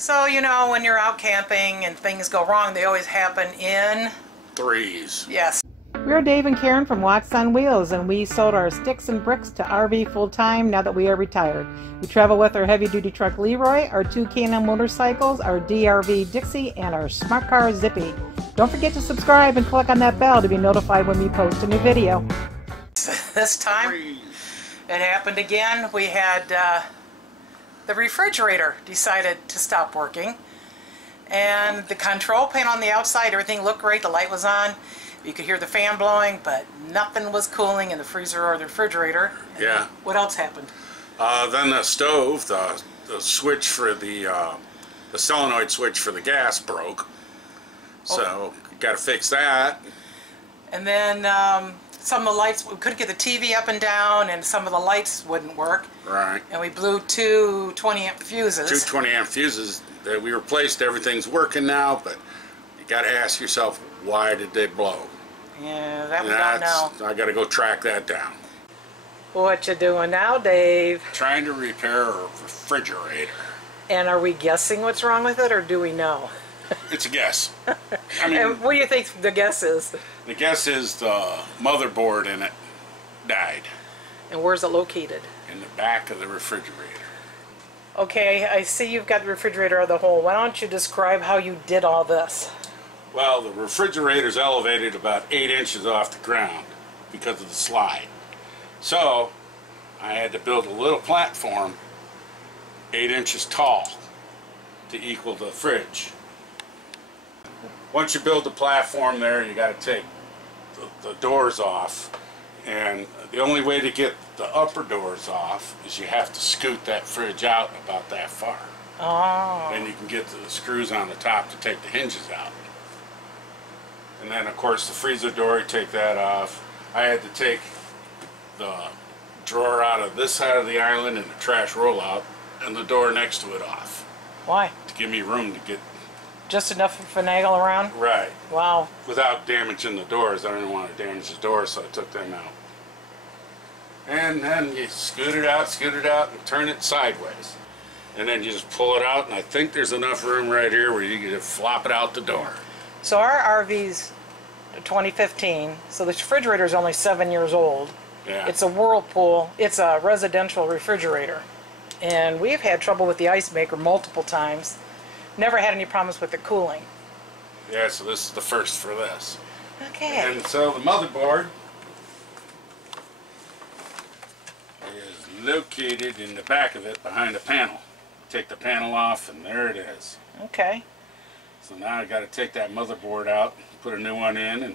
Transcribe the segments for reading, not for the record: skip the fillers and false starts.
So, you know, when you're out camping and things go wrong, they always happen in threes. Yes. We're Dave and Karen from Watts on Wheels, and we sold our sticks and bricks to RV full-time now that we are retired. We travel with our heavy-duty truck Leroy, our 2 K&M motorcycles, our DRV Dixie, and our smart car Zippy. Don't forget to subscribe and click on that bell to be notified when we post a new video. This time, it happened again. We had the refrigerator decided to stop working, and the control panel on the outside, everything looked great, the light was on. You could hear the fan blowing, but nothing was cooling in the freezer or the refrigerator. And yeah. What else happened? Then the stove, the switch for the solenoid switch for the gas broke. So got to fix that. And then some of the lights, we couldn't get the TV up and down, and some of the lights wouldn't work. Right. And we blew 2 20-amp fuses. 2 20-amp fuses that we replaced. Everything's working now, but you got to ask yourself, why did they blow? Yeah, that we don't know. I got to go track that down. What you doing now, Dave? Trying to repair a refrigerator. And are we guessing what's wrong with it, or do we know? It's a guess. I mean, and what do you think the guess is? The guess is the motherboard in it died. And where's it located? In the back of the refrigerator. Okay, I see you've got the refrigerator of the hole. Why don't you describe how you did all this? Well, the refrigerator's elevated about 8 inches off the ground because of the slide. So, I had to build a little platform 8 inches tall to equal the fridge. Once you build the platform there, you got to take the doors off. And the only way to get the upper doors off is you have to scoot that fridge out about that far. Oh. Then you can get to the screws on the top to take the hinges out. And then, of course, the freezer door, you take that off. I had to take the drawer out of this side of the island and the trash rollout and the door next to it off. Why? To give me room to get... Just enough to finagle around? Right. Wow. Without damaging the doors. I didn't want to damage the doors, so I took them out. And then you scoot it out, and turn it sideways. And then you just pull it out, and I think there's enough room right here where you can just flop it out the door. So our RV's 2015, so the refrigerator is only 7 years old. Yeah. It's a Whirlpool. It's a residential refrigerator. And we've had trouble with the ice maker multiple times. Never had any problems with the cooling. Yeah, so this is the first for this. Okay. And so the motherboard is located in the back of it behind the panel. Take the panel off, and there it is. Okay. So now I got to take that motherboard out, put a new one in,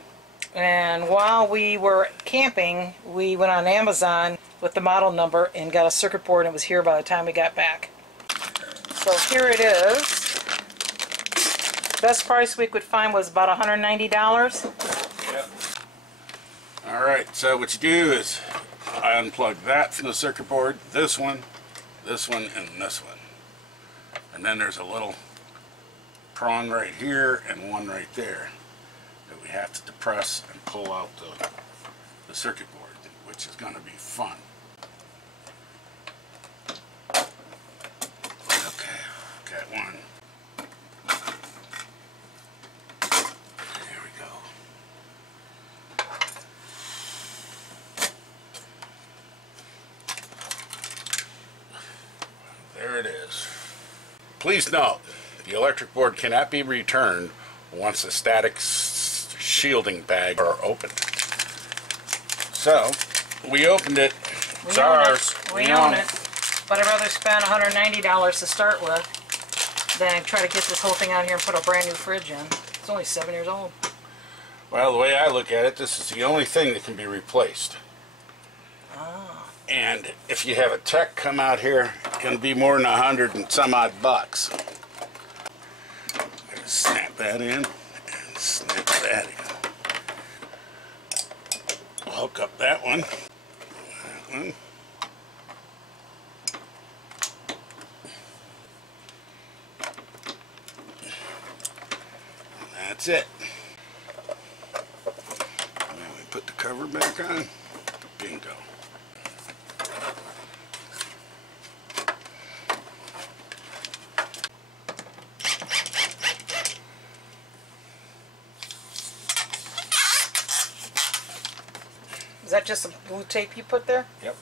and while we were camping, we went on Amazon with the model number and got a circuit board, and it was here by the time we got back. So here it is. Best price we could find was about $190. Yep. Alright, so what you do is I unplug that from the circuit board, this one, and this one. And then there's a little prong right here and one right there that we have to depress and pull out the circuit board, which is going to be fun. Okay, got one. There we go. There it is. Please note, the electric board cannot be returned once the static shielding bags are opened. So, we opened it. It's ours. We own it. But I'd rather spend $190 to start with than try to get this whole thing out here and put a brand new fridge in. It's only 7 years old. Well, the way I look at it, this is the only thing that can be replaced. Oh. And if you have a tech come out here, it's going to be more than 100 and some odd bucks. Snap that in and snap that in. We'll hook up that one. That one. And that's it. And then we put the cover back on. Bingo. that just some blue tape you put there? Yep.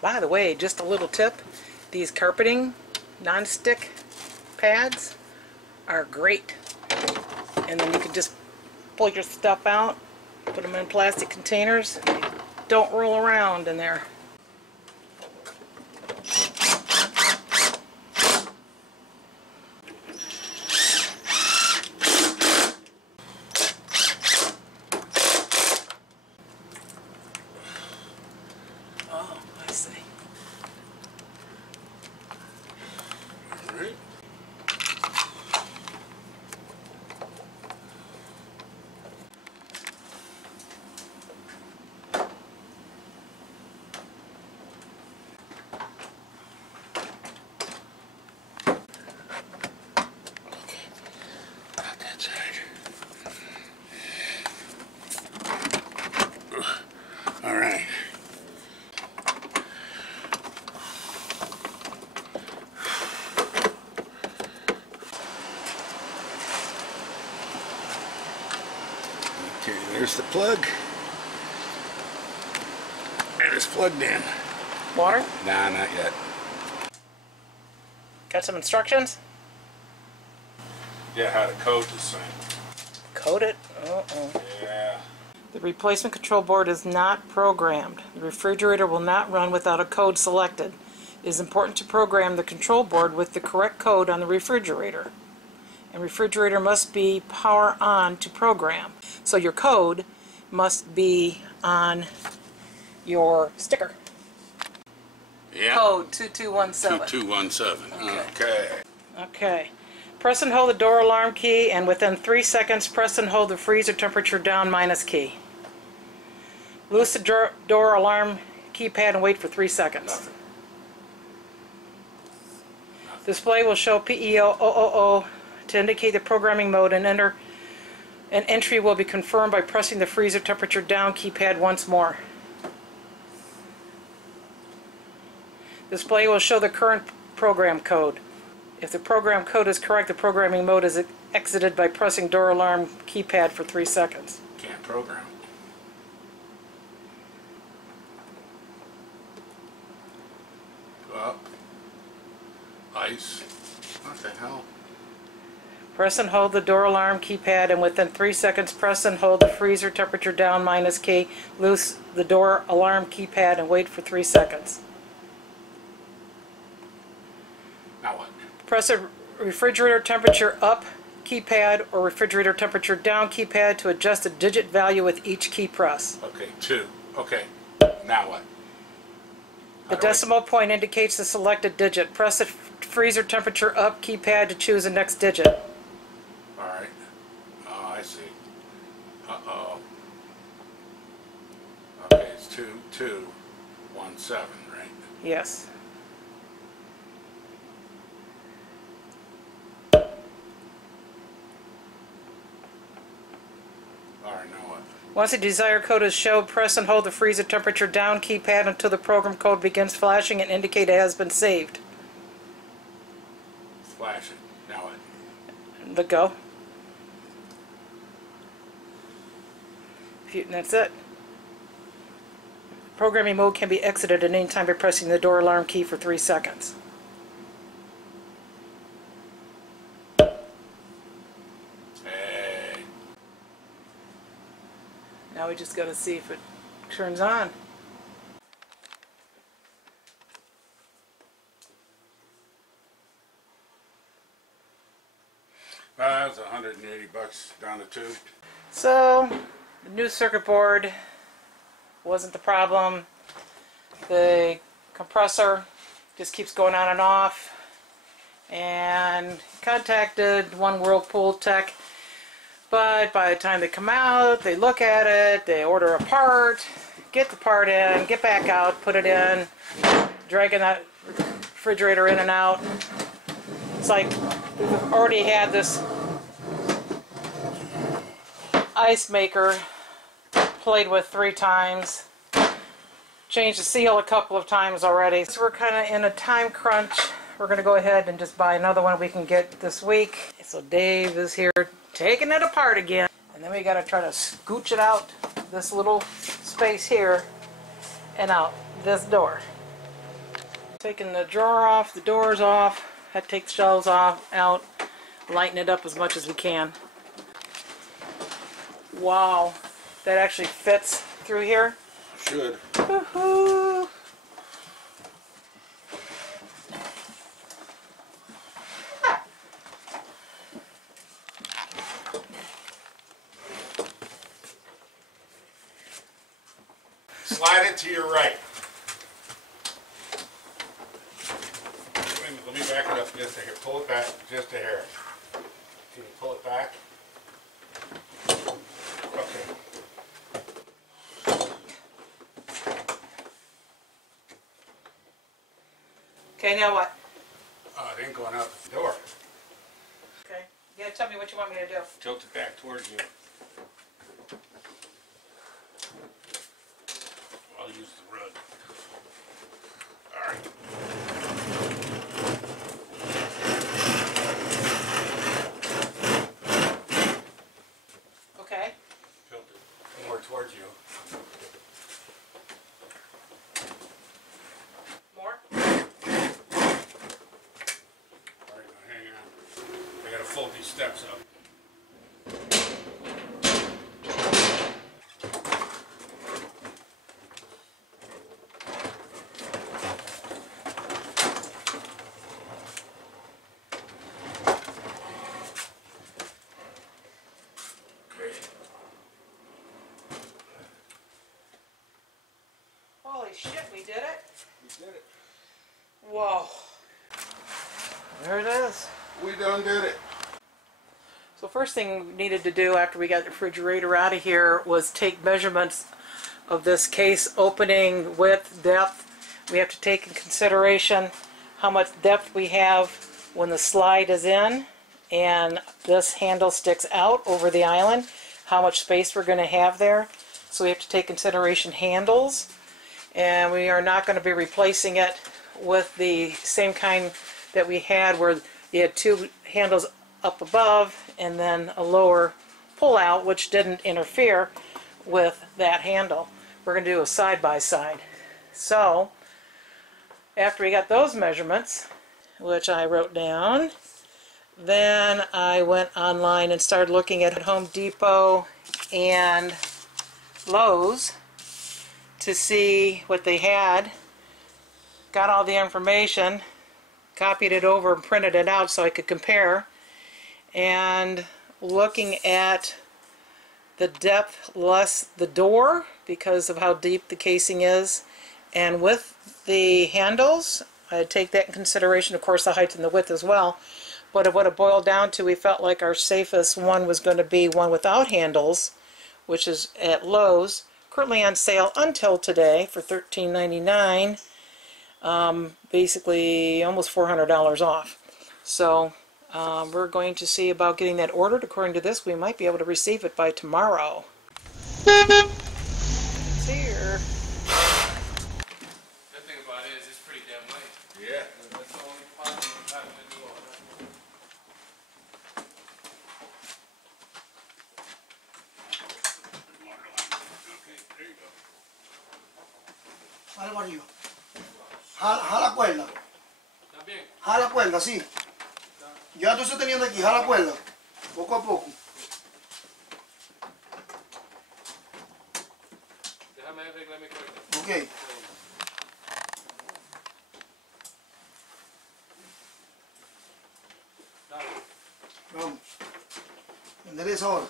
By the way, just a little tip, these carpeting non-stick pads are great. And then you can just pull your stuff out, put them in plastic containers, and they don't roll around in there. Oh, I see. All right. Not that side. All right. Okay, there's the plug. And it's plugged in. Water? Nah, not yet. Got some instructions? Yeah, how to code this thing. Code it? Uh-oh. Yeah. The replacement control board is not programmed. The refrigerator will not run without a code selected. It is important to program the control board with the correct code on the refrigerator. And refrigerator must be power on to program. So your code must be on your sticker. Yeah. Code 2217. 2217. Okay. Okay. Press and hold the door alarm key, and within 3 seconds, press and hold the freezer temperature down minus key. Loose the door alarm keypad and wait for 3 seconds. Nothing. Display will show PEO000 to indicate the programming mode, and an entry will be confirmed by pressing the freezer temperature down keypad once more. Display will show the current program code. If the program code is correct, the programming mode is exited by pressing door alarm keypad for 3 seconds. Can't program. Up. Ice. What the hell? Press and hold the door alarm keypad, and within 3 seconds, press and hold the freezer temperature down minus key. Loose the door alarm keypad and wait for 3 seconds. Now what? Press a refrigerator temperature up keypad or refrigerator temperature down keypad to adjust the digit value with each key press. Okay, 2. Okay. Now what? The decimal point indicates the selected digit. Press the freezer temperature up keypad to choose the next digit. Alright. Oh, I see. Uh-oh. Okay, it's 2217, right? Yes. Alright, now what? Once the desired code is shown, press and hold the freezer temperature down keypad until the program code begins flashing and indicate it has been saved. It's flashing. Now what? Let go. That's it. Programming mode can be exited at any time by pressing the door alarm key for 3 seconds. Hey. Now we just got to see if it turns on. That was $180 down the tube. So, the new circuit board wasn't the problem. The compressor just keeps going on and off. And contacted one Whirlpool tech, but by the time they come out, they look at it, they order a part, get the part in, get back out, put it in, dragging that refrigerator in and out. It's like we've already had this ice maker played with 3 times, changed the seal a couple of times already. So we're kind of in a time crunch. We're going to go ahead and just buy another one we can get this week. So Dave is here taking it apart again. And then we got to try to scooch it out this little space here and out this door. Taking the drawer off, the doors off. Had to take the shelves off, out, lighten it up as much as we can. Wow, that actually fits through here. Should. Woohoo! Slide it to your right. Let me back it up just a hair. Pull it back just a hair. Can you pull it back? Okay. Okay, now what? Oh, it ain't going out the door. Okay, you gotta tell me what you want me to do. Tilt it back towards you. I'll use the rug. All right. Okay. Tilt it more towards you. More? All right, now hang on. I gotta fold these steps up. Holy shit, we did it. We did it. Whoa. There it is. We done did it. So first thing we needed to do after we got the refrigerator out of here was take measurements of this case opening, width, depth. We have to take in consideration how much depth we have when the slide is in and this handle sticks out over the island, how much space we're going to have there. So we have to take consideration handles, and we are not going to be replacing it with the same kind that we had where you had two handles up above and then a lower pull out, which didn't interfere with that handle. We're going to do a side-by-side. So after we got those measurements, which I wrote down, then I went online and started looking at Home Depot and Lowe's to see what they had. Got all the information, copied it over and printed it out so I could compare. And looking at the depth less the door because of how deep the casing is, and with the handles, I'd take that in consideration, of course the height and the width as well, but what it boiled down to, we felt like our safest one was going to be one without handles, which is at Lowe's, currently on sale until today for $13.99, basically almost $400 off. So we're going to see about getting that ordered. According to this, we might be able to receive it by tomorrow. It's here. Good thing about it is it's pretty damn light. Yeah. That's the only positive of having to do all that. Okay, there you go. Dale, Mario. Jala cuerda. ¿Está bien? Jala cuerda, sí. Ya tú estás teniendo aquí, jala cuerda. Poco a poco. Déjame arreglar mi cuerda. Ok. Dale. Vamos. Endereza ahora.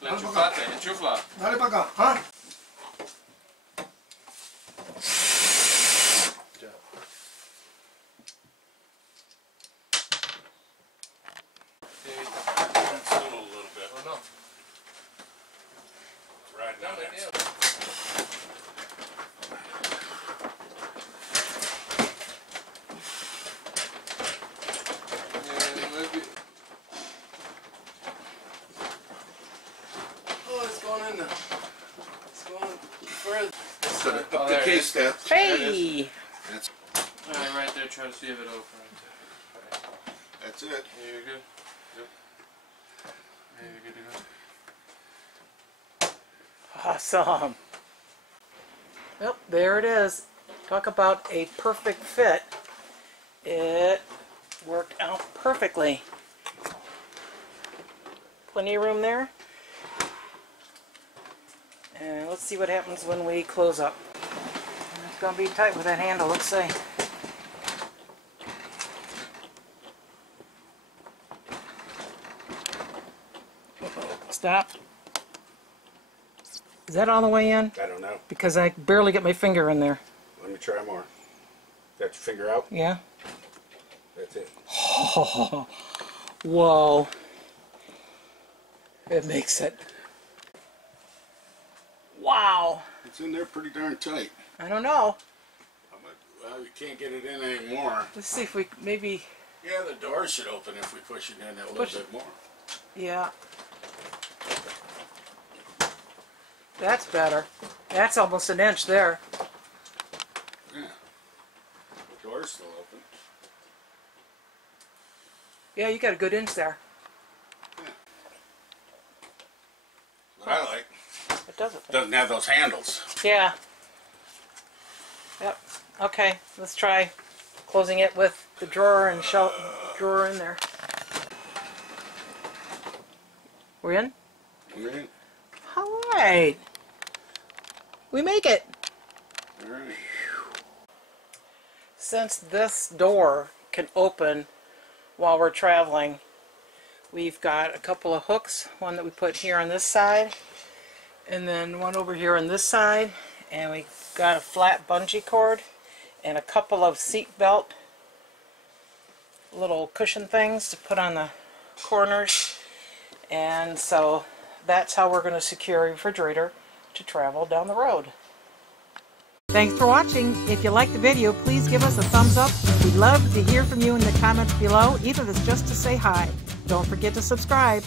La enchufate, enchufla. Dale para acá. ¿Ah? Still a little bit. Oh no. Right now. Dale, tío. Up the case steps. Hey! That's Alright, right there, try to see if it opens. that's it. There you go. Yep. There you're good to go. Awesome. Well, there it is. Talk about a perfect fit. It worked out perfectly. Plenty of room there. And let's see what happens when we close up. It's going to be tight with that handle, let's see. Stop. Is that all the way in? I don't know. Because I barely get my finger in there. Let me try more. Got your finger out? Yeah. That's it. Oh, whoa. It makes it. Wow. It's in there pretty darn tight. I don't know. Well, you can't get it in anymore. Let's see if we maybe... Yeah, the door should open if we push it in a little Push- bit more. Yeah. That's better. That's almost an inch there. Yeah. The door's still open. Yeah, you got a good inch there. What I like. It doesn't. Doesn't have those handles. Yeah. Yep. Okay, let's try closing it with the drawer and drawer in there. We're in? Alright. All right. We make it. Alright. Since this door can open while we're traveling, we've got a couple of hooks, one that we put here on this side, and then one over here on this side, and we got a flat bungee cord and a couple of seat belt little cushion things to put on the corners, and so that's how we're going to secure a refrigerator to travel down the road. Thanks for watching. If you liked the video, please give us a thumbs up. We'd love to hear from you in the comments below, even if it's just to say hi. Don't forget to subscribe.